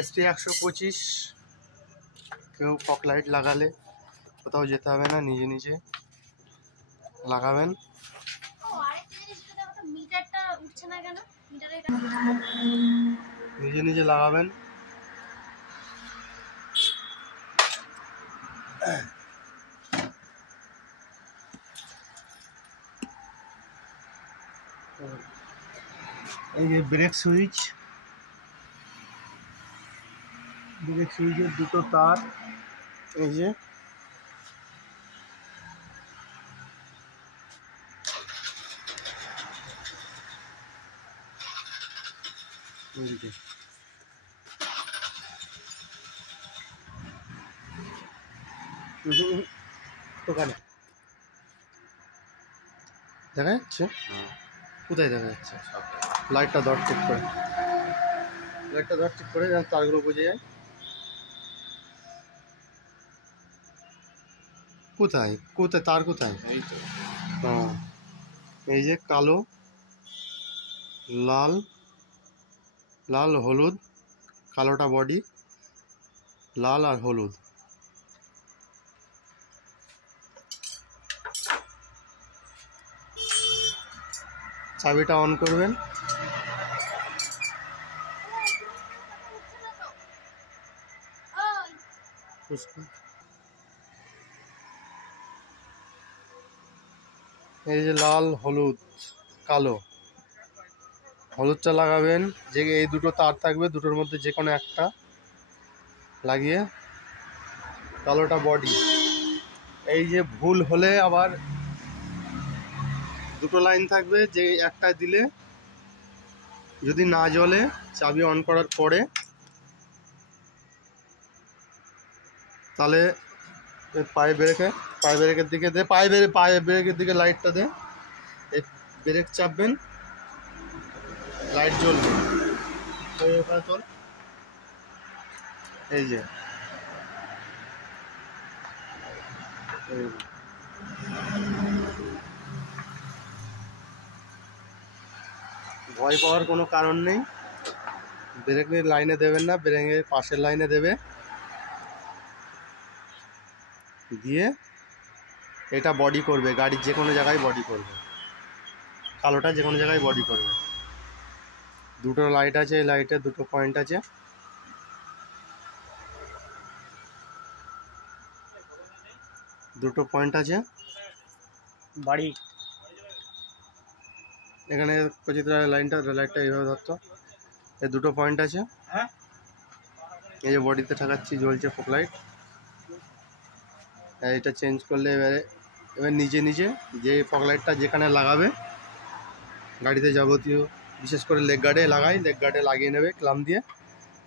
SP 125 কেউ fog light লাগালে কোথাও যেতে হবে না, নিজে নিজে লাগাবেন। নিজে নিজে লাগাবেন। এই যে ব্রেক সুইচ, ব্রেক সুইচের দুটো তার, এই যে দোকানে দেখা যাচ্ছে, কোথায় দেখা যাচ্ছে? লাইটটা ধর ঠিক করে, লাইটটা ধর ঠিক করে যেন তারগুলো বুঝে যায়। কোথায় কোথায় তার কোথায়? এই তো, হ্যাঁ এই যে কালো, লাল, লাল হলুদ, কালোটা বডি, লাল আর হলুদ। চাবিটা অন করবেন। এই যে লাল হলুদ কালো, হলুদটা লাগাবেন যে এই দুটো তার থাকবে, দুটোর মধ্যে যে কোনো একটা লাগিয়ে, কালোটা বডি। এই যে ভুল হলে আবার দুটো লাইন থাকবে, যে একটা দিলে যদি না জ্বলে চাবি অন করার পরে তাহলে পায়ে ব্রেকের দিকে দে, পায়ে ব্রেকের দিকে লাইটটা দে, এই ব্রেক চাপবেন, লাইট জ্বলবে। চল, এই যে ভয় পাওয়ার কোনো কারণ নেই। ব্রেকের লাইনে দেবেন না, ব্রেকের পাশের লাইনে দেবে, দিয়ে এটা বডি করবে, গাড়ির যে কোনো জায়গায় বডি করবে, কালোটা যে কোনো জায়গায় বডি করবে। দুটো লাইট আছে, এই লাইটের দুটো পয়েন্ট আছে, দুটো পয়েন্ট আছে বাড়ি এখানে কচিত্রা লাইটটা এইভাবে ধরতো, এই দুটো পয়েন্ট আছে। হ্যাঁ এই যে বডিতে ঠাকাচ্ছি, জ্বলছে ফোক লাইট। এটা চেঞ্জ করলে এবার নিজে নিজে যে ফগ লাইটটা যেখানে লাগাবে গাড়িতে, যাবতীয় বিশেষ করে লেগ গার্ডে লাগাই, লেগ গার্ডে লাগিয়ে নেবে ক্লাম দিয়ে,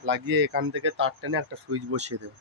লাগিয়ে এখান থেকে তার টেনে একটা সুইচ বসিয়ে দেবে।